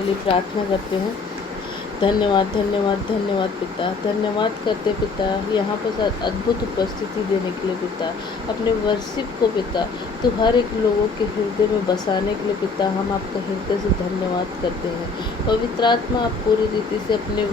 के लिए प्रार्थना करते हैं। धन्यवाद धन्यवाद धन्यवाद पिता, धन्यवाद करते पिता यहाँ पर अद्भुत उपस्थिति देने के लिए पिता, अपने वर्शिप को पिता तो हर एक लोगों के हृदय में बसाने के लिए पिता हम आपका हृदय से धन्यवाद करते हैं। पवित्र आत्मा आप पूरी रीति से अपने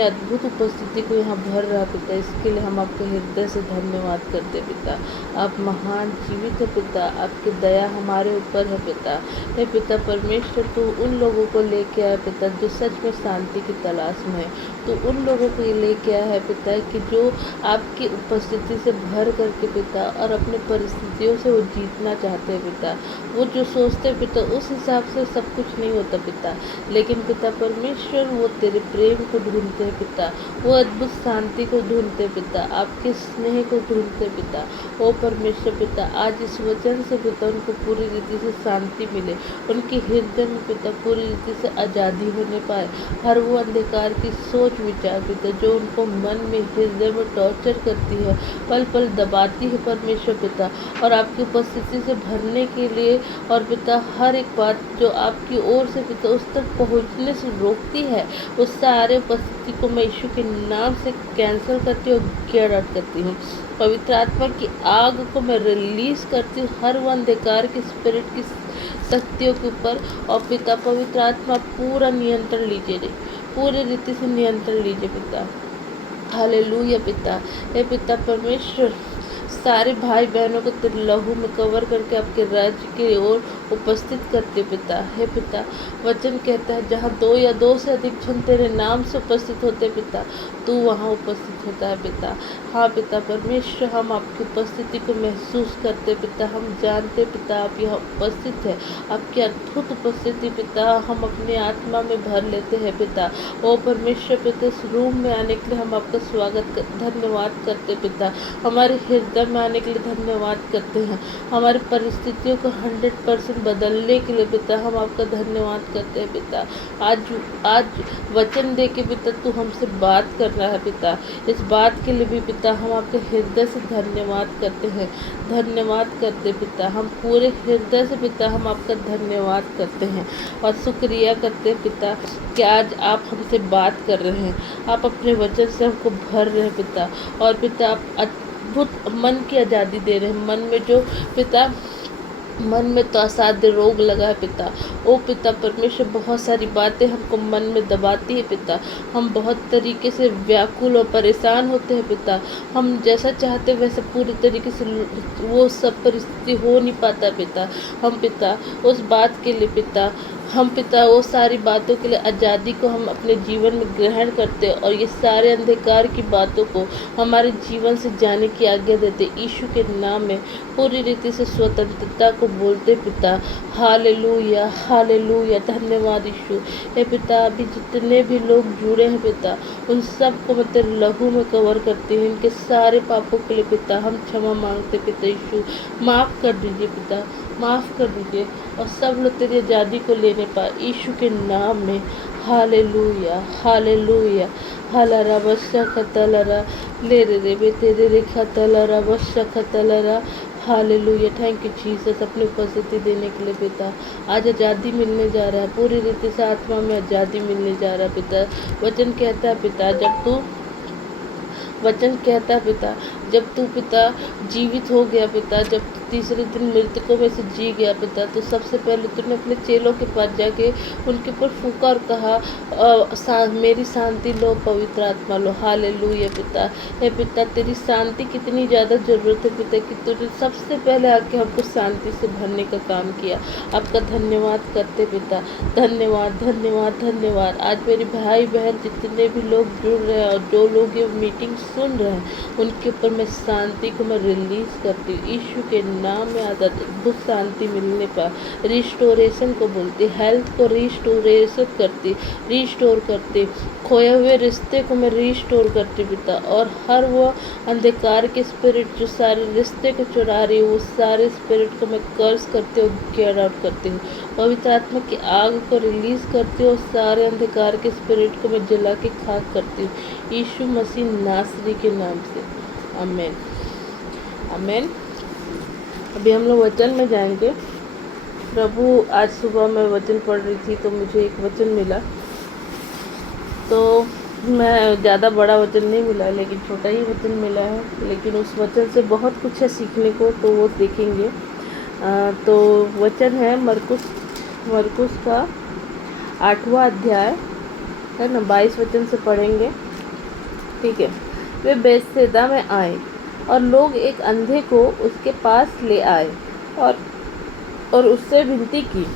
अद्भुत उपस्थिति को यहाँ भर रहा पिता, इसके लिए हम आपके हृदय से धन्यवाद करते पिता। आप महान जीवित है पिता, आपकी दया हमारे ऊपर है पिता। हे पिता परमेश्वर, तू उन लोगों को लेके आया पिता जो सच में शांति की तलाश में है। तो उन लोगों को ये लेके आया है पिता कि जो आपकी उपस्थिति से भर करके पिता और अपने परिस्थितियों से वो जीतना चाहते हैं पिता। वो जो सोचते हैं पिता उस हिसाब से सब कुछ नहीं होता पिता, लेकिन पिता परमेश्वर वो तेरे प्रेम को ढूंढते हैं पिता, वो अद्भुत शांति को ढूंढते हैं पिता, आपके स्नेह को ढूंढते हैं पिता। ओ परमेश्वर पिता, आज इस वचन से पिता उनको पूरी रीति से शांति मिले, उनके हृदय में पिता पूरी रीति से आज़ादी होने पाए। हर वो अंधकार की सोच विचार पिता जो उनको मन में हृदय में टॉर्चर करती है, पल पल दबाती है परमेश्वर पिता, और आपकी उपस्थिति से भरने के लिए और पिता हर एक बात जो आपकी ओर से पिता उस तक पहुंचने से रोकती है, उस सारे उपस्थिति को मैं यीशु के नाम से कैंसिल करती हूँ, गेट आउट करती हूँ। पवित्र आत्मा की आग को मैं रिलीज करती हूँ हर वो अंधकार की स्पिरिट की शक्तियों के ऊपर। और पिता पवित्र आत्मा पूरा नियंत्रण लीजिए, पूरी रीति से नियंत्रण लीजिए पिता। हालेलुया पिता। हे पिता परमेश्वर, सारे भाई बहनों को तेरे लहू में कवर करके आपके राज्य की ओर उपस्थित करते पिता। हे पिता वचन कहता है जहाँ 2 या 2 से अधिक जन तेरे नाम से उपस्थित होते पिता, तू वहाँ उपस्थित होता है पिता। हाँ पिता परमेश्वर, हम आपकी उपस्थिति को महसूस करते पिता, हम जानते पिता आप यहाँ उपस्थित है। आपकी अद्भुत उपस्थिति पिता हम अपने आत्मा में भर लेते हैं पिता। ओ परमेश्वर पिता, इस रूम में आने के लिए हम आपका धन्यवाद करते पिता। हमारे हृदय में आने के लिए धन्यवाद करते हैं। हमारी परिस्थितियों को 100% बदलने के लिए पिता हम आपका धन्यवाद करते हैं पिता। आज वचन दे के पिता तू हमसे बात कर रहा है पिता, इस बात के लिए भी पिता हम आपके हृदय से धन्यवाद करते हैं, धन्यवाद करते पिता। हम पूरे हृदय से पिता हम आपका धन्यवाद करते हैं और शुक्रिया करते हैं पिता कि आज आप हमसे बात कर रहे हैं, आप अपने वचन से हमको भर रहे हैं पिता। और पिता आप अद्भुत मन की आज़ादी दे रहे हैं, मन में जो पिता मन में तो असाध्य रोग लगा है पिता। ओ पिता परमेश्वर, बहुत सारी बातें हमको मन में दबाती है पिता, हम बहुत तरीके से व्याकुल और परेशान होते हैं पिता। हम जैसा चाहते वैसे पूरी तरीके से वो सब परिस्थिति हो नहीं पाता पिता। हम पिता उस बात के लिए पिता हम पिता वो सारी बातों के लिए आज़ादी को हम अपने जीवन में ग्रहण करते और ये सारे अंधकार की बातों को हमारे जीवन से जाने की आज्ञा देते। यीशु के नाम में पूरी रीति से स्वतंत्रता को बोलते पिता। हालेलुया हालेलुया, धन्यवाद यीशु। हे पिता अभी जितने भी लोग जुड़े हैं पिता उन सब को मैं तेरे लहू में कवर करती हूँ, इनके सारे पापों के लिए पिता हम क्षमा मांगते पिता। यीशु माफ़ कर दीजिए पिता, माफ़ कर दीजिए और सब लोग तेरी आज़ादी को लेने पाए यीशु के नाम में। Hallelujah hallelujah. हलरा बस्सा खतलरा ले रे बे तेरे रे खतलरा बस्सा खतलरा। हालेलुया, थैंक यू जीसस अपनी उपस्थिति देने के लिए पिता। आज आज़ादी मिलने जा रहा है, पूरी रीति से आत्मा में आज़ादी मिलने जा रहा है पिता। वचन कहता है पिता जब तू पिता जीवित हो गया पिता, जब तीसरे दिन मृतकों में से जी गया पिता, तो सबसे पहले तूने अपने चेलों के पास जाके उनके ऊपर फूंका और कहा मेरी शांति लो पवित्र आत्मा लो। हालेलुया पिता। हे पिता तेरी शांति कितनी ज़्यादा ज़रूरत है पिता कि तूने सबसे पहले आके हमको शांति से भरने का काम किया। आपका धन्यवाद करते पिता, धन्यवाद धन्यवाद धन्यवाद। आज मेरे भाई बहन जितने भी लोग जुड़ रहे हैं और जो लोग ये मीटिंग सुन रहे हैं उनके ऊपर मैं शांति को मैं रिलीज़ करती हूँ यीशु के नाम में। आज अद्भुत शांति मिलने पर रिस्टोरेशन को बोलती, हेल्थ को रिस्टोरेशन करती, रिस्टोर करती, खोए हुए रिश्ते को मैं रिस्टोर करती पिता। और हर वो अंधकार के स्पिरिट जो सारे रिश्ते को चुरा रही है वो सारे स्पिरिट को मैं कर्स करती हूँ, गेट आउट करती हूँ। पवित्र आत्मा की आग को रिलीज़ करती हूँ और सारे अंधकार के स्पिरिट को मैं जला के खाक करती हूँ यीशु मसीह नासरी के नाम से। आमेन आमेन। अभी हम लोग वचन में जाएंगे। प्रभु, आज सुबह मैं वचन पढ़ रही थी तो मुझे एक वचन मिला। तो मैं ज़्यादा बड़ा वचन नहीं मिला, लेकिन छोटा ही वचन मिला है, लेकिन उस वचन से बहुत कुछ है सीखने को, तो वो देखेंगे। तो वचन है मरकुस का 8वां अध्याय है ना, 22 वचन से पढ़ेंगे। ठीक है। वे बेतसैदा में आए और लोग एक अंधे को उसके पास ले आए और उससे विनती की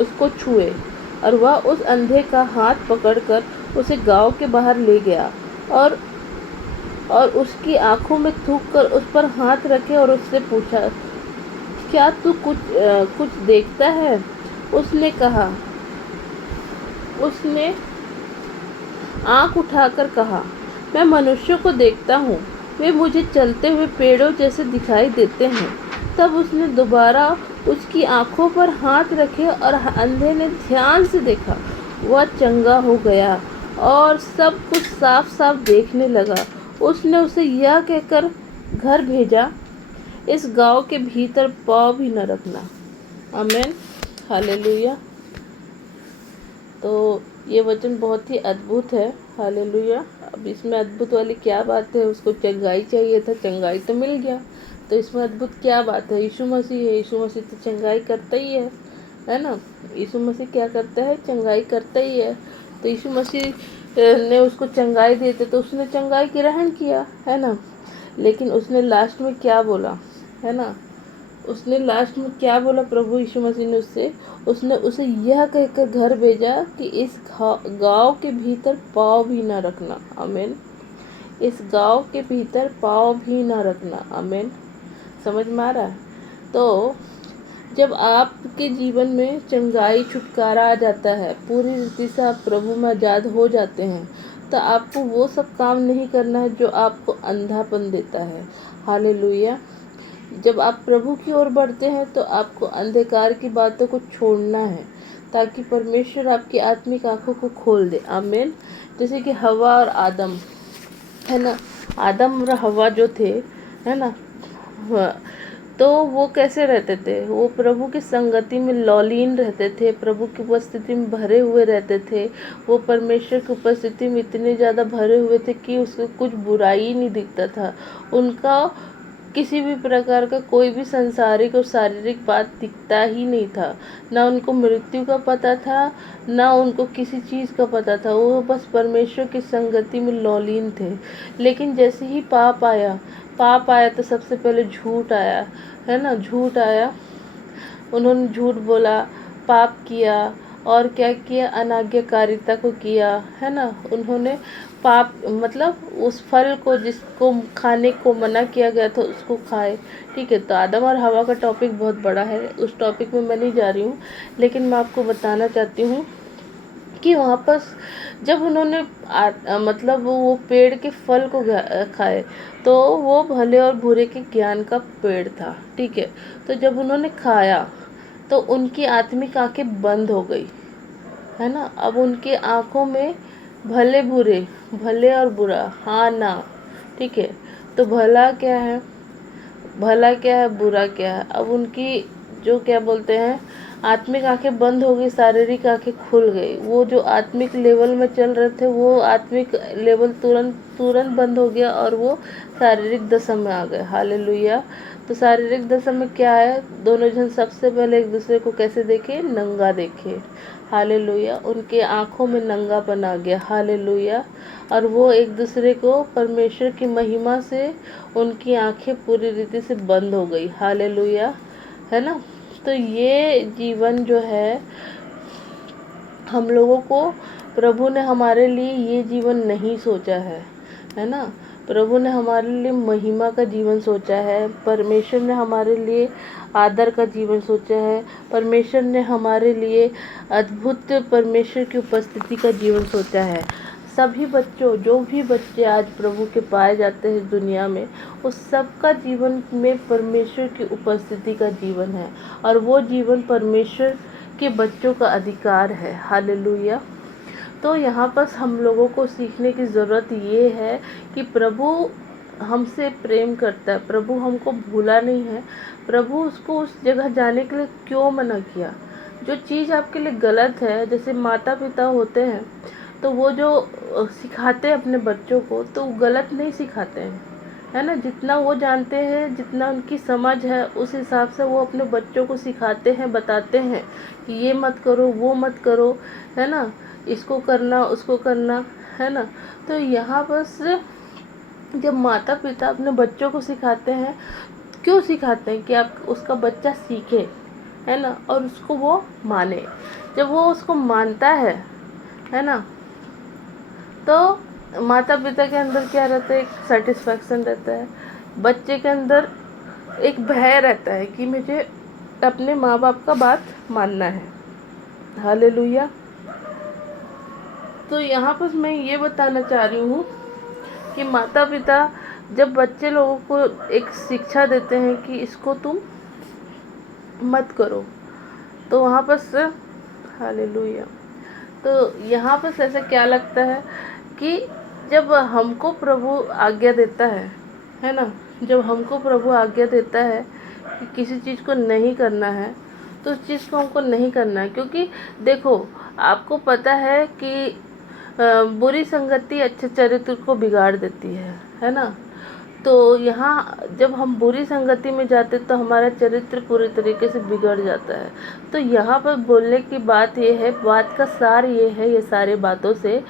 उसको छुए, और वह उस अंधे का हाथ पकड़कर उसे गांव के बाहर ले गया और उसकी आंखों में थूक कर उस पर हाथ रखे और उससे पूछा, क्या तू कुछ देखता है? उसने आंख उठाकर कहा, मैं मनुष्यों को देखता हूँ, वे मुझे चलते हुए पेड़ों जैसे दिखाई देते हैं। तब उसने दोबारा उसकी आंखों पर हाथ रखे और अंधे ने ध्यान से देखा। वह चंगा हो गया और सब कुछ साफ साफ देखने लगा। उसने उसे यह कहकर घर भेजा, इस गांव के भीतर पाँव भी न रखना। आमीन, हालेलुया। तो ये वचन बहुत ही अद्भुत है। हालेलुया। अब इसमें अद्भुत वाली क्या बात है? उसको चंगाई चाहिए था, चंगाई तो मिल गया। तो इसमें अद्भुत क्या बात है? यीशु मसीह है, यीशु मसीह तो चंगाई करता ही है ना। यीशु मसीह क्या करता है? चंगाई करता ही है। तो यीशु मसीह ने उसको चंगाई देते तो उसने चंगाई ग्रहण किया, है ना। लेकिन उसने लास्ट में क्या बोला, है ना, उसने लास्ट में क्या बोला प्रभु यीशु मसीह ने उसने उसे यह कहकर घर भेजा कि इस गांव के भीतर पाँव भी ना रखना। आमीन। इस गांव के भीतर पाँव भी ना रखना। आमीन। समझ में आ रहा है? तो जब आपके जीवन में चंगाई छुटकारा आ जाता है, पूरी रीति से आप प्रभु में आज़ाद हो जाते हैं, तो आपको वो सब काम नहीं करना है जो आपको अंधापन देता है। हालेलुया। जब आप प्रभु की ओर बढ़ते हैं तो आपको अंधकार की बातों को छोड़ना है, ताकि परमेश्वर आपकी आत्मिक आंखों को खोल दे। आमीन। जैसे कि हवा और आदम, है ना, आदम और हवा जो थे, है ना, तो वो कैसे रहते थे? वो प्रभु की संगति में लौलीन रहते थे, प्रभु की उपस्थिति में भरे हुए रहते थे। वो परमेश्वर की उपस्थिति में इतने ज़्यादा भरे हुए थे कि उसको कुछ बुराई ही नहीं दिखता था। उनका किसी भी प्रकार का कोई भी सांसारिक और शारीरिक बात दिखता ही नहीं था। ना उनको मृत्यु का पता था, ना उनको किसी चीज़ का पता था। वो बस परमेश्वर की संगति में लौलीन थे। लेकिन जैसे ही पाप आया तो सबसे पहले झूठ आया, है ना, झूठ आया। उन्होंने झूठ बोला, पाप किया, और क्या किया? अनाज्ञाकारिता को किया, है ना। उन्होंने पाप मतलब उस फल को जिसको खाने को मना किया गया था उसको खाए। ठीक है। तो आदम और हवा का टॉपिक बहुत बड़ा है, उस टॉपिक में मैं नहीं जा रही हूँ, लेकिन मैं आपको बताना चाहती हूँ कि वहाँ पर जब उन्होंने मतलब वो पेड़ के फल को खाए, तो वो भले और बुरे के ज्ञान का पेड़ था। ठीक है। तो जब उन्होंने खाया तो उनकी आत्मिक आंखें बंद हो गई, है ना। अब उनके आंखों में भले बुरे, भले और बुरा, हाँ ना। ठीक है। तो भला क्या है, बुरा क्या है? अब उनकी जो क्या बोलते हैं, आत्मिक आंखें बंद हो गई, शारीरिक आंखें खुल गई। वो जो आत्मिक लेवल में चल रहे थे, वो आत्मिक लेवल तुरंत बंद हो गया और वो शारीरिक दशा में आ गए। हालेलुया। तो शारीरिक दशा में क्या है? दोनों जन सबसे पहले एक दूसरे को कैसे देखे? नंगा देखे। हालेलुया। उनके आंखों में नंगापन आ गया। हालेलुया। और वो एक दूसरे को परमेश्वर की महिमा से उनकी आंखें पूरी रीति से बंद हो गई। हालेलुया, है ना। तो ये जीवन जो है, हम लोगों को प्रभु ने हमारे लिए ये जीवन नहीं सोचा है ना। प्रभु ने हमारे लिए महिमा का जीवन सोचा है, परमेश्वर ने हमारे लिए आदर का जीवन सोचा है, परमेश्वर ने हमारे लिए अद्भुत परमेश्वर की उपस्थिति का जीवन सोचा है। सभी बच्चों, जो भी बच्चे आज प्रभु के पाए जाते हैं दुनिया में, उस सबका जीवन में परमेश्वर की उपस्थिति का जीवन है, और वो जीवन परमेश्वर के बच्चों का अधिकार है। हालेलुया। तो यहाँ पर हम लोगों को सीखने की ज़रूरत ये है कि प्रभु हमसे प्रेम करता है, प्रभु हमको भूला नहीं है। प्रभु उसको उस जगह जाने के लिए क्यों मना किया? जो चीज़ आपके लिए गलत है, जैसे माता पिता होते हैं तो वो जो सिखाते हैं अपने बच्चों को, तो वो गलत नहीं सिखाते हैं, है ना। जितना वो जानते हैं, जितना उनकी समझ है, उस हिसाब से वो अपने बच्चों को सिखाते हैं, बताते हैं कि ये मत करो, वो मत करो, है ना, इसको करना, उसको करना, है ना। तो यहाँ बस जब माता पिता अपने बच्चों को सिखाते हैं, क्यों सिखाते हैं कि आप उसका बच्चा सीखे, है ना, और उसको वो माने। जब वो उसको मानता है ना, तो माता पिता के अंदर क्या रहता है, एक सेटिस्फैक्शन रहता है, बच्चे के अंदर एक भय रहता है कि मुझे अपने माँ बाप का बात मानना है। हालेलुया। तो यहाँ पर मैं ये बताना चाह रही हूँ कि माता पिता जब बच्चे लोगों को एक शिक्षा देते हैं कि इसको तुम मत करो, तो वहाँ पर से हालेलुया। तो यहाँ पर ऐसा क्या लगता है कि जब हमको प्रभु आज्ञा देता है ना, जब हमको प्रभु आज्ञा देता है कि किसी चीज़ को नहीं करना है, तो उस चीज़ को हमको नहीं करना है। क्योंकि देखो, आपको पता है कि बुरी संगति अच्छे चरित्र को बिगाड़ देती है ना। तो यहाँ जब हम बुरी संगति में जाते तो हमारा चरित्र पूरी तरीके से बिगड़ जाता है। तो यहाँ पर बोलने की बात ये है, बात का सार ये है, ये सारी बातों से,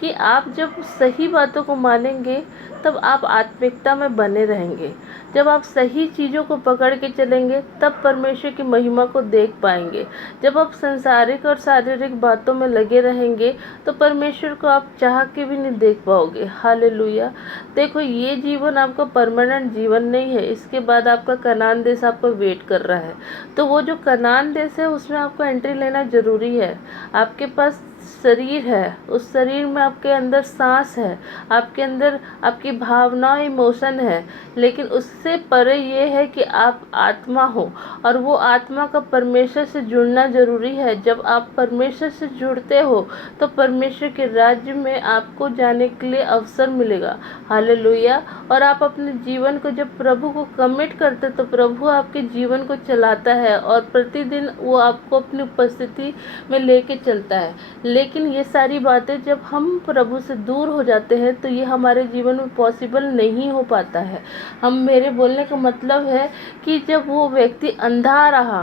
कि आप जब सही बातों को मानेंगे तब आप आत्मिकता में बने रहेंगे। जब आप सही चीज़ों को पकड़ के चलेंगे तब परमेश्वर की महिमा को देख पाएंगे। जब आप संसारिक और शारीरिक बातों में लगे रहेंगे तो परमेश्वर को आप चाह के भी नहीं देख पाओगे। हालेलुया। देखो, ये जीवन आपका परमानेंट जीवन नहीं है, इसके बाद आपका कनान देश आपको वेट कर रहा है। तो वो जो कनान देश है उसमें आपको एंट्री लेना ज़रूरी है। आपके पास शरीर है, उस शरीर में आपके अंदर सांस है, आपके अंदर आपकी भावना इमोशन है, लेकिन उससे परे ये है कि आप आत्मा हो, और वो आत्मा का परमेश्वर से जुड़ना ज़रूरी है। जब आप परमेश्वर से जुड़ते हो तो परमेश्वर के राज्य में आपको जाने के लिए अवसर मिलेगा। हालेलुया। और आप अपने जीवन को जब प्रभु को कमिट करते तो प्रभु आपके जीवन को चलाता है और प्रतिदिन वो आपको अपनी उपस्थिति में लेके चलता है। लेकिन ये सारी बातें जब हम प्रभु से दूर हो जाते हैं तो ये हमारे जीवन में पॉसिबल नहीं हो पाता है। मेरे बोलने का मतलब है कि जब वो व्यक्ति अंधा रहा,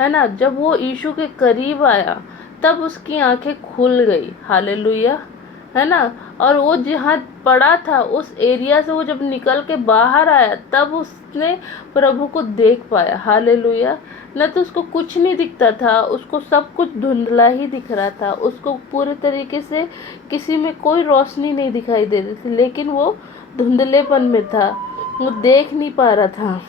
है ना, जब वो यीशु के करीब आया तब उसकी आंखें खुल गई। हालेलुया, है ना। और वो जहाँ पड़ा था उस एरिया से वो जब निकल के बाहर आया तब उसने प्रभु को देख पाया। हालेलुया। न तो उसको कुछ नहीं दिखता था, उसको सब कुछ धुंधला ही दिख रहा था, उसको पूरे तरीके से किसी में कोई रोशनी नहीं दिखाई दे रही थी, लेकिन वो धुंधलेपन में था, वो देख नहीं पा रहा था।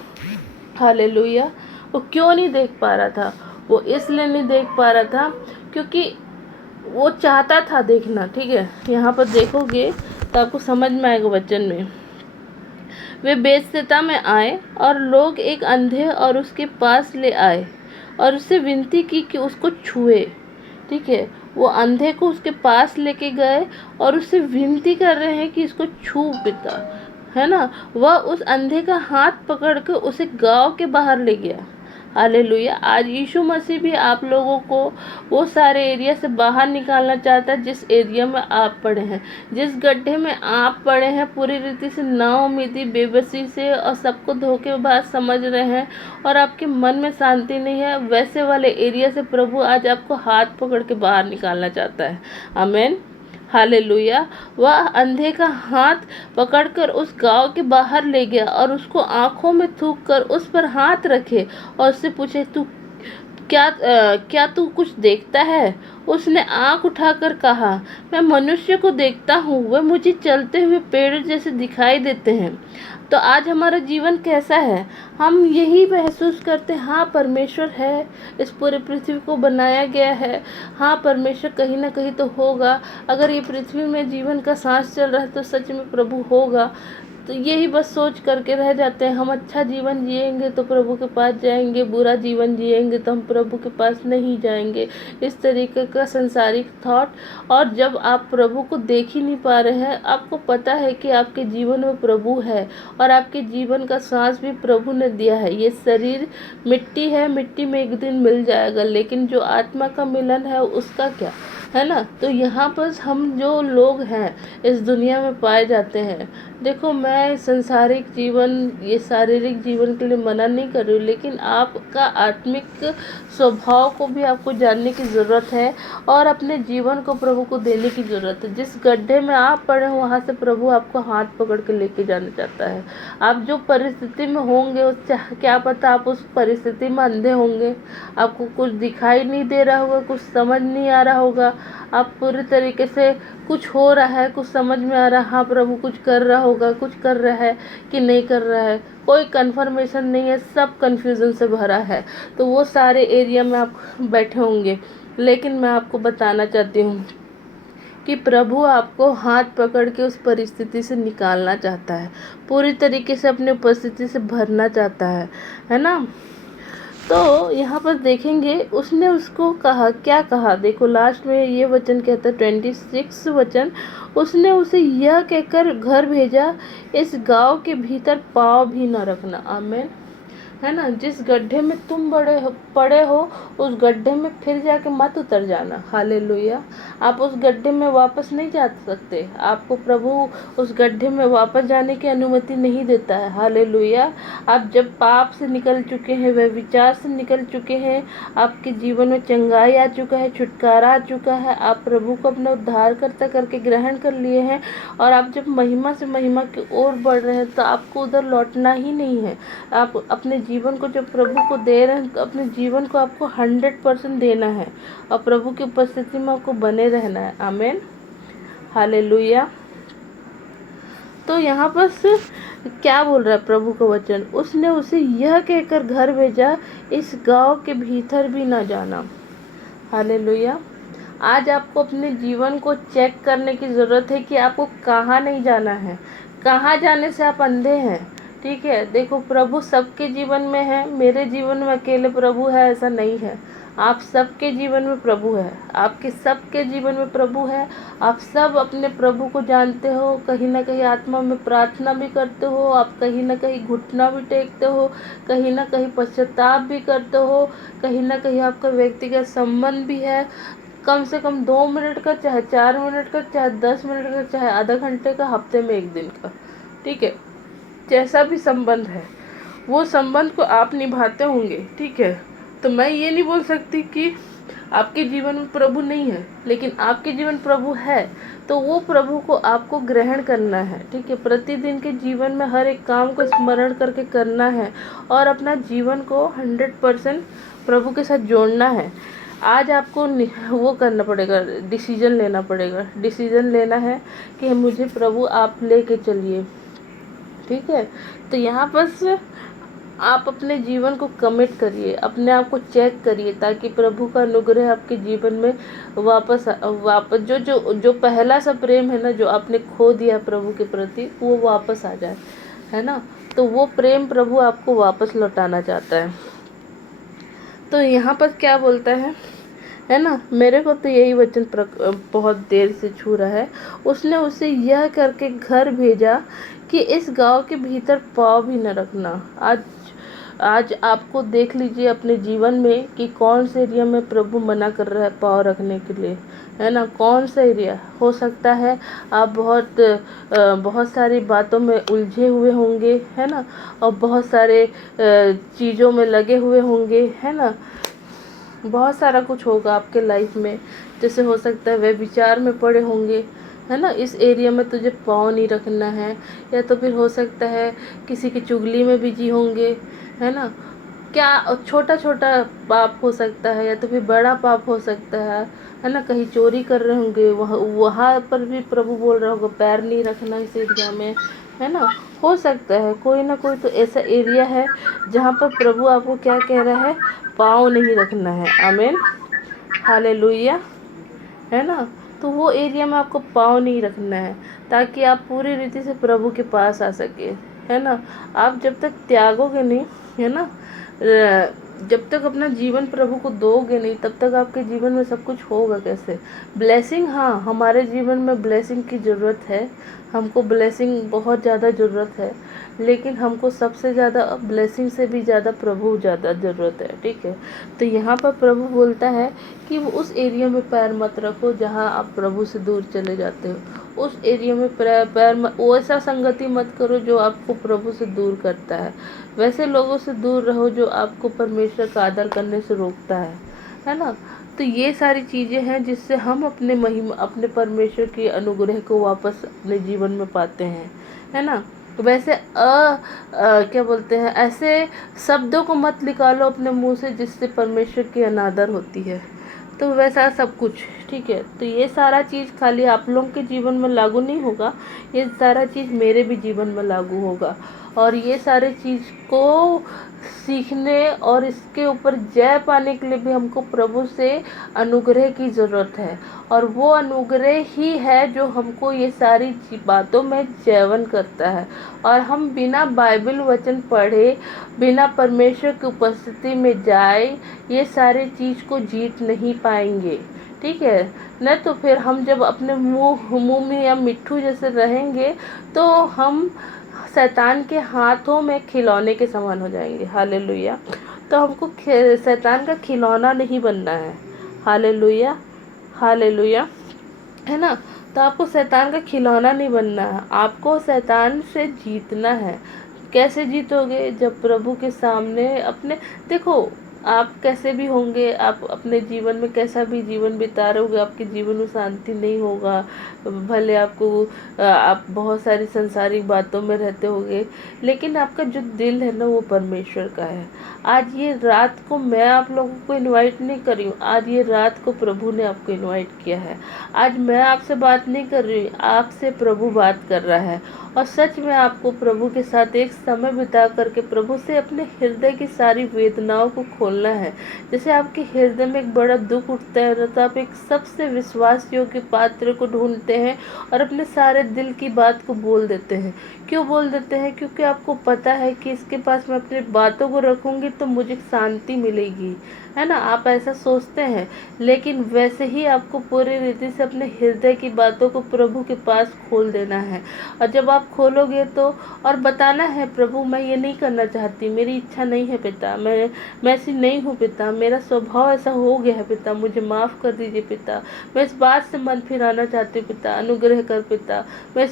हालेलुया। वो क्यों नहीं देख पा रहा था? वो इसलिए नहीं देख पा रहा था क्योंकि वो चाहता था देखना। ठीक है, यहाँ पर देखोगे तो आपको समझ में आएगा वचन में। वे बेइज्जता में आए और लोग एक अंधे और उसके पास ले आए और उससे विनती की कि उसको छुए। ठीक है, वो अंधे को उसके पास लेके गए और उससे विनती कर रहे हैं कि इसको छू पिता, है ना। वह उस अंधे का हाथ पकड़ कर उसे गांव के बाहर ले गया। हालेलुया। आज यीशु मसीह भी आप लोगों को वो सारे एरिया से बाहर निकालना चाहता है जिस एरिया में आप पड़े हैं, जिस गड्ढे में आप पड़े हैं, पूरी रीति से नाउम्मीदी बेबसी से और सबको धोखेबाज समझ रहे हैं और आपके मन में शांति नहीं है, वैसे वाले एरिया से प्रभु आज आपको हाथ पकड़ के बाहर निकालना चाहता है। आमीन। हालेलुया। वह अंधे का हाथ पकड़कर उस गांव के बाहर ले गया और उसको आंखों में थूक कर उस पर हाथ रखे और उससे पूछे, तू क्या तू कुछ देखता है? उसने आंख उठाकर कहा, मैं मनुष्य को देखता हूँ, वह मुझे चलते हुए पेड़ जैसे दिखाई देते हैं। तो आज हमारा जीवन कैसा है? हम यही महसूस करते हैं, हाँ परमेश्वर है, इस पूरे पृथ्वी को बनाया गया है, हाँ परमेश्वर कहीं ना कहीं तो होगा, अगर ये पृथ्वी में जीवन का सांस चल रहा है तो सच में प्रभु होगा। तो यही बस सोच करके रह जाते हैं, हम अच्छा जीवन जिएंगे तो प्रभु के पास जाएंगे, बुरा जीवन जिएंगे तो हम प्रभु के पास नहीं जाएंगे। इस तरीके का संसारिक थॉट। और जब आप प्रभु को देख ही नहीं पा रहे हैं, आपको पता है कि आपके जीवन में प्रभु है और आपके जीवन का सांस भी प्रभु ने दिया है। ये शरीर मिट्टी है, मिट्टी में एक दिन मिल जाएगा, लेकिन जो आत्मा का मिलन है उसका क्या, है ना। तो यहाँ पर हम जो लोग हैं इस दुनिया में पाए जाते हैं। देखो, मैं संसारिक जीवन, ये शारीरिक जीवन के लिए मना नहीं कर रही हूँ, लेकिन आपका आत्मिक स्वभाव को भी आपको जानने की ज़रूरत है और अपने जीवन को प्रभु को देने की ज़रूरत है। जिस गड्ढे में आप पड़े हो वहाँ से प्रभु आपको हाथ पकड़ के लेके जाना चाहता है। आप जो परिस्थिति में होंगे उस क्या पता आप उस परिस्थिति में अंधे होंगे, आपको कुछ दिखाई नहीं दे रहा होगा, कुछ समझ नहीं आ रहा होगा, आप पूरी तरीके से कुछ हो रहा है, कुछ समझ में आ रहा है, हाँ प्रभु कुछ कर रहा होगा, कुछ कर रहा है कि नहीं कर रहा है, कोई कन्फर्मेशन नहीं है, सब कन्फ्यूज़न से भरा है। तो वो सारे एरिया में आप बैठे होंगे, लेकिन मैं आपको बताना चाहती हूँ कि प्रभु आपको हाथ पकड़ के उस परिस्थिति से निकालना चाहता है, पूरी तरीके से अपनी उपस्थिति से भरना चाहता है ना। तो यहाँ पर देखेंगे उसने उसको कहा, क्या कहा, देखो लास्ट में ये वचन कहता है 26 वचन, उसने उसे यह कहकर घर भेजा, इस गांव के भीतर पाँव भी न रखना। आमीन, है ना। जिस गड्ढे में तुम पड़े हो उस गड्ढे में फिर जाके मत उतर जाना। हालेलुया। आप उस गड्ढे में वापस नहीं जा सकते, आपको प्रभु उस गड्ढे में वापस जाने की अनुमति नहीं देता है। हालेलुया। आप जब पाप से निकल चुके हैं, वह विचार से निकल चुके हैं, आपके जीवन में चंगाई आ चुका है, छुटकारा आ चुका है, आप प्रभु को अपना उद्धारकर्ता करके ग्रहण कर लिए हैं और आप जब महिमा से महिमा की ओर बढ़ रहे हैं, तो आपको उधर लौटना ही नहीं है। आप अपने जीवन को जब प्रभु को दे रहे हैं, तो अपने जीवन को आपको 100% देना है और प्रभु की उपस्थिति में आपको बने रहना है। आमीन, हालेलुया। तो यहाँ पर क्या बोल रहा है प्रभु का वचन, उसने उसे यह कहकर घर भेजा, इस गांव के भीतर भी ना जाना। हालेलुया। आज आपको अपने जीवन को चेक करने की ज़रूरत है कि आपको कहाँ नहीं जाना है, कहाँ जाने से आप अंधे हैं। ठीक है, देखो प्रभु सबके जीवन में है, मेरे जीवन में अकेले प्रभु है ऐसा नहीं है, आप सबके जीवन में प्रभु है, आपके सबके जीवन में प्रभु है। आप सब अपने प्रभु को जानते हो, कहीं ना कहीं आत्मा में प्रार्थना भी करते हो, आप कहीं ना कहीं घुटना भी टेकते हो, कहीं ना कहीं पश्चाताप भी करते हो, कहीं ना कहीं आपका व्यक्तिगत संबंध भी है, कम से कम 2 मिनट का, चाहे 4 मिनट का, चाहे 10 मिनट का, चाहे आधा घंटे का, हफ्ते में 1 दिन का। ठीक है, जैसा भी संबंध है वो संबंध को आप निभाते होंगे। ठीक है, तो मैं ये नहीं बोल सकती कि आपके जीवन में प्रभु नहीं है, लेकिन आपके जीवन प्रभु है, तो वो प्रभु को आपको ग्रहण करना है। ठीक है, प्रतिदिन के जीवन में हर एक काम को स्मरण करके करना है और अपना जीवन को 100% प्रभु के साथ जोड़ना है। आज आपको वो करना पड़ेगा, डिसीजन लेना पड़ेगा, डिसीजन लेना है कि मुझे प्रभु आप लेके चलिए। ठीक है, तो यहाँ पर आप अपने जीवन को कमिट करिए, अपने आप को चेक करिए, ताकि प्रभु का अनुग्रह आपके जीवन में वापस जो पहला सा प्रेम है ना, जो आपने खो दिया प्रभु के प्रति, वो वापस आ जाए, है ना। तो वो प्रेम प्रभु आपको वापस लौटाना चाहता है। तो यहाँ पर क्या बोलता है ना, मेरे को तो यही वचन बहुत देर से छू रहा है। उसने उसे यह करके घर भेजा कि इस गांव के भीतर पाँव भी न रखना। आज आपको देख लीजिए अपने जीवन में कि कौन से एरिया में प्रभु मना कर रहा है पाँव रखने के लिए, है ना। कौन सा एरिया हो सकता है, आप बहुत सारी बातों में उलझे हुए होंगे, है ना, और बहुत सारे चीज़ों में लगे हुए होंगे, है ना। बहुत सारा कुछ होगा आपके लाइफ में, जैसे हो सकता है वे विचार में पड़े होंगे, है ना, इस एरिया में तुझे पाँव नहीं रखना है, या तो फिर हो सकता है किसी की चुगली में बिजी होंगे, है ना। क्या छोटा छोटा पाप हो सकता है या तो फिर बड़ा पाप हो सकता है ना। कहीं चोरी कर रहे होंगे, वहाँ पर भी प्रभु बोल रहा होगा पैर नहीं रखना इस एरिया में, है ना। हो सकता है कोई ना कोई तो ऐसा एरिया है जहाँ पर प्रभु आपको क्या कह रहा है, पाँव नहीं रखना है। आमीन, हालेलुया, है ना। तो वो एरिया में आपको पाँव नहीं रखना है, ताकि आप पूरी रीति से प्रभु के पास आ सके, है ना। आप जब तक त्यागोगे नहीं, है ना, जब तक अपना जीवन प्रभु को दोगे नहीं, तब तक आपके जीवन में सब कुछ होगा कैसे। ब्लेसिंग, हाँ, हमारे जीवन में ब्लेसिंग की ज़रूरत है, हमको ब्लेसिंग बहुत ज़्यादा ज़रूरत है, लेकिन हमको सबसे ज़्यादा ब्लेसिंग से भी ज़्यादा प्रभु ज़्यादा ज़रूरत है, ठीक है। तो यहाँ पर प्रभु बोलता है कि वो उस एरिया में पैर मत रखो जहाँ आप प्रभु से दूर चले जाते हो। उस एरिया में पैर वो ऐसा संगति मत करो जो आपको प्रभु से दूर करता है। वैसे लोगों से दूर रहो जो आपको परमेश्वर का आदर करने से रोकता है ना। तो ये सारी चीज़ें हैं जिससे हम अपने महिमा, अपने परमेश्वर के अनुग्रह को वापस अपने जीवन में पाते हैं, है ना। वैसे क्या बोलते हैं, ऐसे शब्दों को मत निकालो अपने मुंह से जिससे परमेश्वर की अनादर होती है। तो वैसा सब कुछ, ठीक है। तो ये सारा चीज़ खाली आप लोगों के जीवन में लागू नहीं होगा, ये सारा चीज़ मेरे भी जीवन में लागू होगा। और ये सारे चीज़ को सीखने और इसके ऊपर जय पाने के लिए भी हमको प्रभु से अनुग्रह की ज़रूरत है। और वो अनुग्रह ही है जो हमको ये सारी बातों में जयवन करता है। और हम बिना बाइबल वचन पढ़े, बिना परमेश्वर की उपस्थिति में जाए, ये सारे चीज़ को जीत नहीं पाएंगे, ठीक है। न तो फिर हम जब अपने मुंह में या मिट्ठू जैसे रहेंगे तो हम शैतान के हाथों में खिलौने के समान हो जाएंगे। हालेलुया। तो हमको शैतान का खिलौना नहीं बनना है। हालेलुया, हालेलुया, है ना। तो आपको शैतान का खिलौना नहीं बनना है, आपको शैतान से जीतना है। कैसे जीतोगे? जब प्रभु के सामने अपने, देखो आप कैसे भी होंगे, आप अपने जीवन में कैसा भी जीवन बिता रहे होगे, आपके जीवन में शांति नहीं होगा, भले आपको आप बहुत सारी संसारिक बातों में रहते होगे, लेकिन आपका जो दिल है ना वो परमेश्वर का है। आज ये रात को मैं आप लोगों को इनवाइट नहीं कर रही हूँ, आज ये रात को प्रभु ने आपको इनवाइट किया है। आज मैं आपसे बात नहीं कर रही हूँ, आपसे प्रभु बात कर रहा है। और सच में आपको प्रभु के साथ एक समय बिता करके प्रभु से अपने हृदय की सारी वेदनाओं को खोलना है। जैसे आपके हृदय में एक बड़ा दुख उठता है ना, तो आप एक सबसे विश्वास योग्य पात्र को ढूंढते हैं और अपने सारे दिल की बात को बोल देते हैं। क्यों बोल देते हैं? क्योंकि आपको पता है कि इसके पास मैं अपनी बातों को रखूंगी तो मुझे शांति मिलेगी, है ना। आप ऐसा सोचते हैं, लेकिन वैसे ही आपको पूरी रीति से अपने हृदय की बातों को प्रभु के पास खोल देना है। और जब आप खोलोगे तो और बताना है, प्रभु मैं ये नहीं करना चाहती, मेरी इच्छा नहीं है पिता, मैं ऐसी नहीं हूँ पिता, मेरा स्वभाव ऐसा हो गया है पिता, मुझे माफ़ कर दीजिए पिता, मैं इस बात से मन फिराना चाहती हूँ पिता, अनुग्रह कर पिता, मैं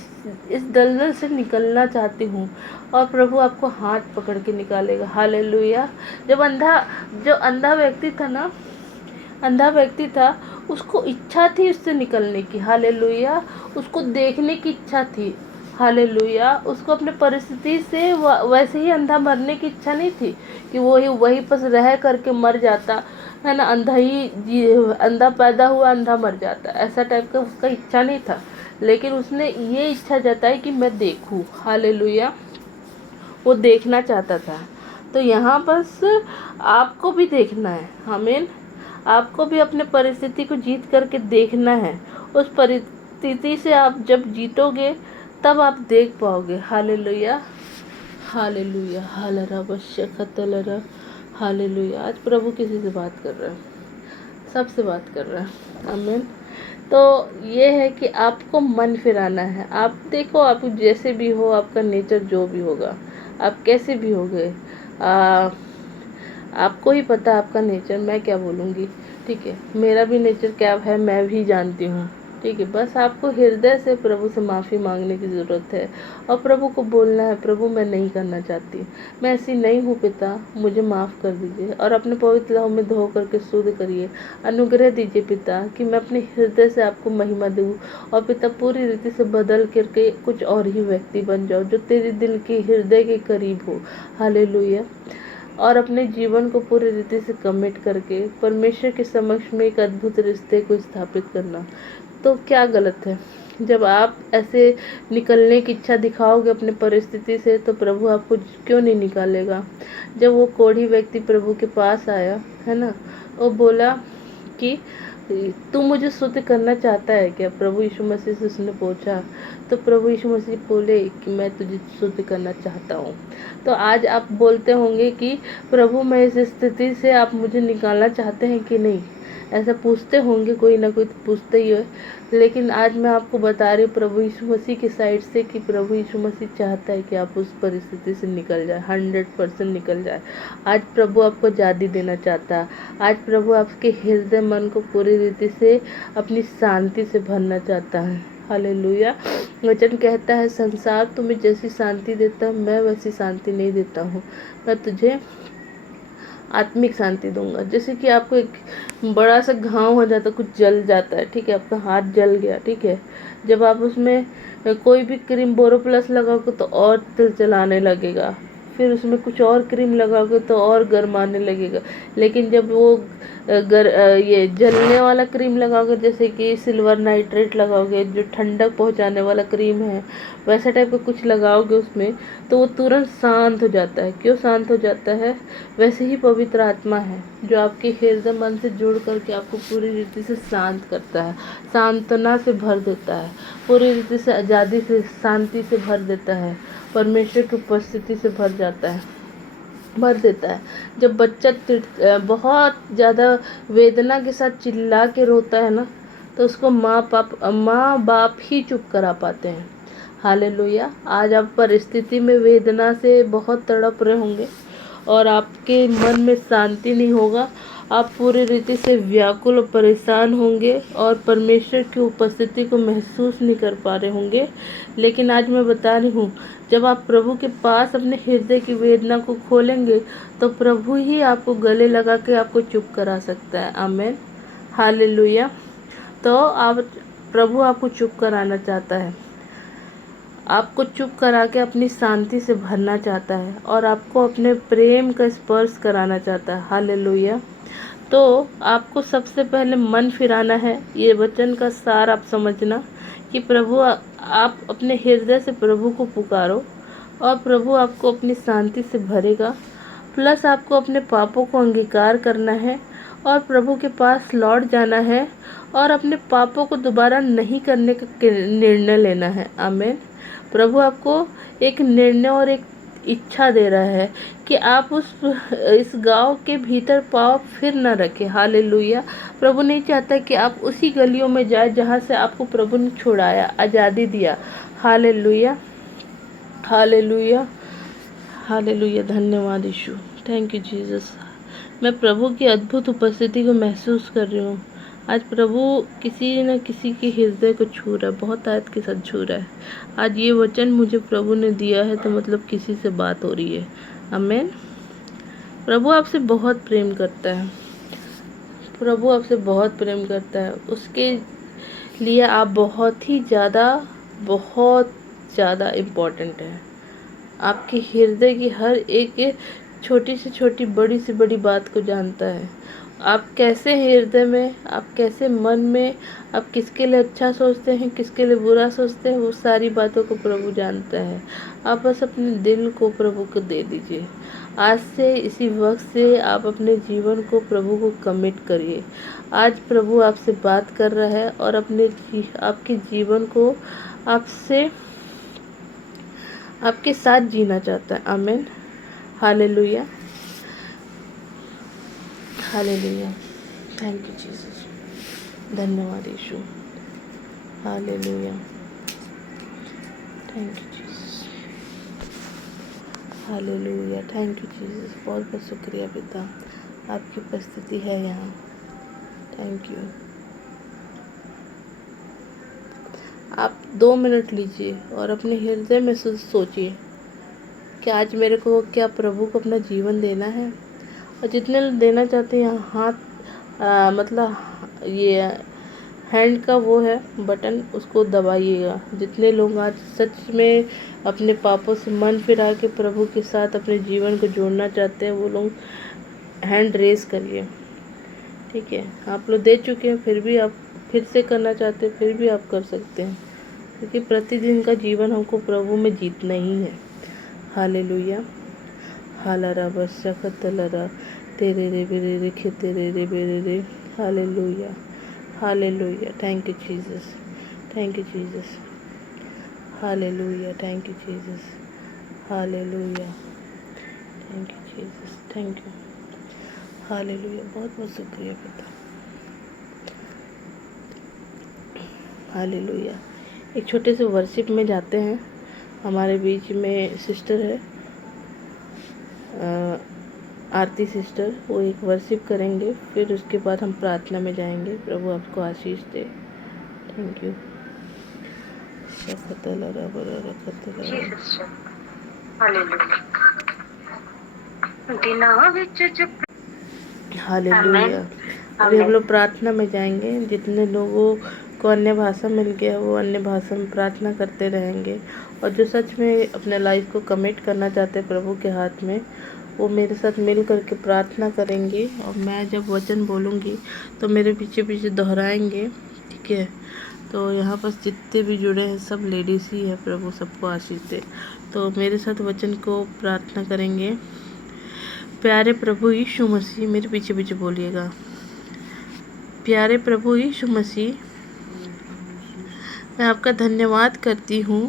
इस दलदल से निकलना चाहती हूँ। और प्रभु आपको हाथ पकड़ के निकालेगा। हालेलुया। जो अंधा व्यक्ति था ना, अंधा व्यक्ति था, उसको इच्छा थी उससे निकलने की। हालेलुया। उसको देखने की इच्छा थी। हालेलुया। उसको अपने परिस्थिति से वैसे ही अंधा मरने की इच्छा नहीं थी कि वो ही वहीं पर रह करके मर जाता, है ना। अंधा पैदा हुआ, अंधा मर जाता, ऐसा टाइप का उसका इच्छा नहीं था। लेकिन उसने ये इच्छा जताई कि मैं देखूं। हालेलुया। वो देखना चाहता था। तो यहाँ बस आपको भी देखना है। आमीन। आपको भी अपने परिस्थिति को जीत करके देखना है। उस परिस्थिति से आप जब जीतोगे तब आप देख पाओगे। Hallelujah, hallelujah, hallelujah, hallelujah. आज प्रभु किसी से बात कर रहा है, सबसे बात कर रहा है। आमीन। तो ये है कि आपको मन फिराना है। आप देखो, आप जैसे भी हो, आपका नेचर जो भी होगा, आप कैसे भी होगे, आपको ही पता आपका नेचर, मैं क्या बोलूँगी, ठीक है। मेरा भी नेचर क्या है मैं भी जानती हूँ, ठीक है। बस आपको हृदय से प्रभु से माफ़ी मांगने की ज़रूरत है और प्रभु को बोलना है, प्रभु मैं नहीं करना चाहती, मैं ऐसी नहीं हूँ पिता, मुझे माफ़ कर दीजिए और अपने पवित्र लहू में धो करके शुद्ध करिए। अनुग्रह दीजिए पिता कि मैं अपने हृदय से आपको महिमा दूँ और पिता पूरी रीति से बदल करके कुछ और ही व्यक्ति बन जाओ जो तेरे दिल के हृदय के करीब हो। हालेलुया। और अपने जीवन को पूरी रीति से कमिट करके परमेश्वर के समक्ष में एक अद्भुत रिश्ते को स्थापित करना। तो क्या गलत है? जब आप ऐसे निकलने की इच्छा दिखाओगे अपने परिस्थिति से, तो प्रभु आपको क्यों नहीं निकालेगा। जब वो कोढ़ी व्यक्ति प्रभु के पास आया, है ना, वो बोला कि तू मुझे स्तुति करना चाहता है क्या? प्रभु यीशु मसीह से उसने पूछा। तो प्रभु यीशु मसीह बोले कि मैं तुझे स्तुति करना चाहता हूँ। तो आज आप बोलते होंगे कि प्रभु मैं इस स्थिति से आप मुझे निकालना चाहते हैं कि नहीं, ऐसा पूछते होंगे, कोई ना कोई तो पूछते ही है। लेकिन आज मैं आपको बता रही हूँ प्रभु यीशु मसीह की साइड से कि प्रभु यीशु मसीह चाहता है कि आप उस परिस्थिति से निकल जाए, 100% निकल जाए। आज प्रभु आपको आज़ादी देना चाहता है। आज प्रभु आपके हृदय मन को पूरी रीति से अपनी शांति से भरना चाहता है। हालेलुया। वचन कहता है संसार तुम्हें जैसी शांति देता है मैं वैसी शांति नहीं देता हूँ, मैं तुझे आत्मिक शांति दूंगा। जैसे कि आपको एक बड़ा सा घाव हो जाता है, कुछ जल जाता है, ठीक है, आपका हाथ जल गया, ठीक है, जब आप उसमें कोई भी क्रीम बोरोप्लस लगाओगे तो और चिलचिलाने लगेगा, फिर उसमें कुछ और क्रीम लगाओगे तो और गरमाने लगेगा। लेकिन जब वो ये जलने वाला क्रीम लगाओगे, जैसे कि सिल्वर नाइट्रेट लगाओगे जो ठंडक पहुंचाने वाला क्रीम है, वैसा टाइप का कुछ लगाओगे उसमें, तो वो तुरंत शांत हो जाता है। क्यों शांत हो जाता है? वैसे ही पवित्र आत्मा है जो आपके हृदय मन से जुड़ करके आपको पूरी रीति से शांत करता है, सांत्वना से भर देता है, पूरी रीति से आज़ादी से, शांति से भर देता है, परमेश्वर की उपस्थिति से भर जाता है, भर देता है। जब बच्चा बहुत ज़्यादा वेदना के साथ चिल्ला के रोता है ना, तो उसको माँ बाप ही चुप करा पाते हैं। हालेलुया। आज आप परिस्थिति में वेदना से बहुत तड़प रहे होंगे और आपके मन में शांति नहीं होगा, आप पूरी रीति से व्याकुल और परेशान होंगे और परमेश्वर की उपस्थिति को महसूस नहीं कर पा रहे होंगे। लेकिन आज मैं बता रही हूँ, जब आप प्रभु के पास अपने हृदय की वेदना को खोलेंगे तो प्रभु ही आपको गले लगा के आपको चुप करा सकता है। आमीन। हालेलुया। तो आप प्रभु आपको चुप कराना चाहता है, आपको चुप करा के अपनी शांति से भरना चाहता है और आपको अपने प्रेम का स्पर्श कराना चाहता है। हालेलुया। तो आपको सबसे पहले मन फिराना है। ये वचन का सार आप समझना कि प्रभु आप अपने हृदय से प्रभु को पुकारो और प्रभु आपको अपनी शांति से भरेगा। प्लस आपको अपने पापों को अंगीकार करना है और प्रभु के पास लौट जाना है और अपने पापों को दोबारा नहीं करने का निर्णय लेना है। आमीन। प्रभु आपको एक निर्णय और एक इच्छा दे रहा है कि आप इस गांव के भीतर पाँव फिर न रखें। हालेलुया। प्रभु नहीं चाहता कि आप उसी गलियों में जाए जहां से आपको प्रभु ने छुड़ाया, आज़ादी दिया। Hallelujah, hallelujah, hallelujah. धन्यवाद यीशु। Thank you Jesus. मैं प्रभु की अद्भुत उपस्थिति को महसूस कर रही हूँ। आज प्रभु किसी न किसी के हृदय को छू रहा है, बहुत आयत के साथ छू रहा है। आज ये वचन मुझे प्रभु ने दिया है तो मतलब किसी से बात हो रही है। आमीन। प्रभु आपसे बहुत प्रेम करता है, प्रभु आपसे बहुत प्रेम करता है। उसके लिए आप बहुत ज़्यादा इम्पोर्टेंट है। आपके हृदय की हर एक छोटी से छोटी, बड़ी से बड़ी बात को जानता है। आप कैसे हृदय में, आप कैसे मन में, आप किसके लिए अच्छा सोचते हैं, किसके लिए बुरा सोचते हैं, वो सारी बातों को प्रभु जानता है। आप बस अपने दिल को प्रभु को दे दीजिए। आज से, इसी वक्त से आप अपने जीवन को प्रभु को कमिट करिए। आज प्रभु आपसे बात कर रहा है और आपके जीवन को आपके साथ जीना चाहता है। आमीन। हालेलुया, हालेलुया। Thank you Jesus. धन्यवाद यीशु। हालेलुया। Thank you Jesus. हालेलुया। Thank you Jesus. बहुत बहुत शुक्रिया पिता, आपकी उपस्थिति है यहाँ। Thank you. आप 2 मिनट लीजिए और अपने हृदय में सोचिए कि आज मेरे को क्या प्रभु को अपना जीवन देना है। और जितने लोग देना चाहते हैं हाथ मतलब ये हैंड का वो है बटन, उसको दबाइएगा। जितने लोग आज सच में अपने पापों से मन फिरा के प्रभु के साथ अपने जीवन को जोड़ना चाहते हैं, वो लोग हैंड रेस करिए। ठीक है, आप लोग दे चुके हैं, फिर भी आप फिर से करना चाहते हैं, फिर भी आप कर सकते हैं, क्योंकि प्रतिदिन का जीवन हमको प्रभु में जीतना ही है। हालेलुया। हालारा बस खतलरा तेरे रे बेरे रे खे तेरे रे बेरे रे। हालेलुया। हालेलुया, thank you Jesus, thank you Jesus, हालेलुया, थैंक यू जीसस, हालेलुया, thank you Jesus, thank you, hallelujah. बहुत बहुत शुक्रिया पिता, हालेलुया। एक छोटे से वर्शिप में जाते हैं। हमारे बीच में सिस्टर है आरती सिस्टर, वो एक वर्शिप करेंगे, फिर उसके बाद हम प्रार्थना में जाएंगे। प्रभु आपको आशीष दे। Thank you. हालेलुया। अभी हम लोग प्रार्थना में जाएंगे। जितने लोगों को अन्य भाषा मिल गया वो अन्य भाषा में प्रार्थना करते रहेंगे, और जो सच में अपने लाइफ को कमिट करना चाहते हैं प्रभु के हाथ में, वो मेरे साथ मिल करके प्रार्थना करेंगे। और मैं जब वचन बोलूँगी तो मेरे पीछे पीछे दोहराएंगे, ठीक है। तो यहाँ पर जितने भी जुड़े हैं सब लेडीज़ ही है। प्रभु सबको आशीष दे। तो मेरे साथ वचन को प्रार्थना करेंगे। प्यारे प्रभु यीशु मसीह, मेरे पीछे पीछे बोलिएगा। प्यारे प्रभु यीशु मसीह, मैं आपका धन्यवाद करती हूँ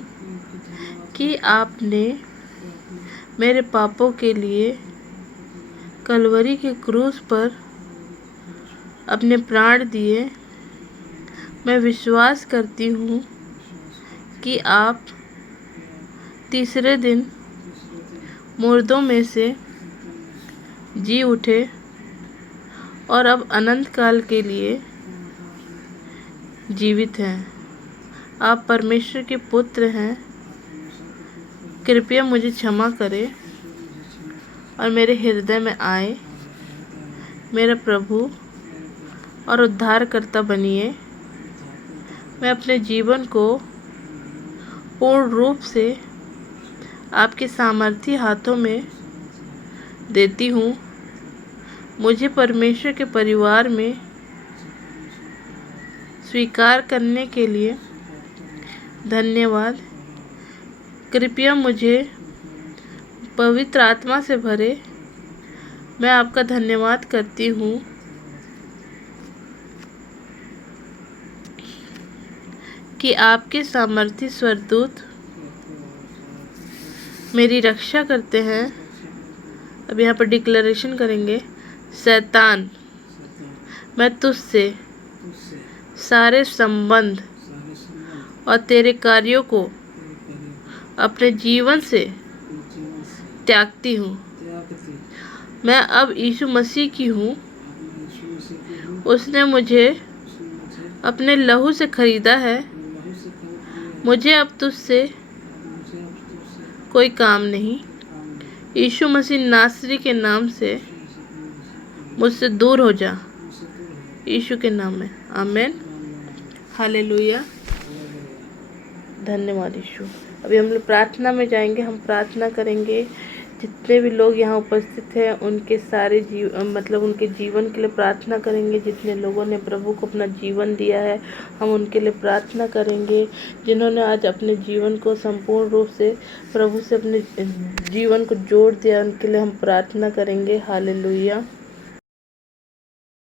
कि आपने मेरे पापों के लिए कलवरी के क्रूस पर अपने प्राण दिए। मैं विश्वास करती हूँ कि आप तीसरे दिन मुर्दों में से जी उठे और अब अनंत काल के लिए जीवित हैं। आप परमेश्वर के पुत्र हैं। कृपया मुझे क्षमा करें और मेरे हृदय में आए। मेरा प्रभु और उद्धारकर्ता बनिए। मैं अपने जीवन को पूर्ण रूप से आपके सामर्थी हाथों में देती हूँ। मुझे परमेश्वर के परिवार में स्वीकार करने के लिए धन्यवाद। कृपया मुझे पवित्र आत्मा से भरे। मैं आपका धन्यवाद करती हूँ कि आपके सामर्थी स्वर्गदूत मेरी रक्षा करते हैं। अब यहाँ पर डिक्लेरेशन करेंगे। शैतान, मैं तुझसे सारे संबंध और तेरे कार्यों को अपने जीवन से त्यागती हूँ। मैं अब यीशु मसीह की हूँ। उसने मुझे अपने लहू से खरीदा है। मुझे अब तुझसे कोई काम नहीं। यीशु मसीह नासरी के नाम से मुझसे दूर हो जा। यीशु के नाम में आमीन। हालेलुया, धन्यवाद यीशु। अभी हम लोग प्रार्थना में जाएंगे। हम प्रार्थना करेंगे। जितने भी लोग यहाँ उपस्थित हैं उनके सारे उनके जीवन के लिए प्रार्थना करेंगे। जितने लोगों ने प्रभु को अपना जीवन दिया है हम उनके लिए प्रार्थना करेंगे। जिन्होंने आज अपने जीवन को संपूर्ण रूप से प्रभु से अपने जीवन को जोड़ दिया उनके लिए हम प्रार्थना करेंगे। हालेलुया।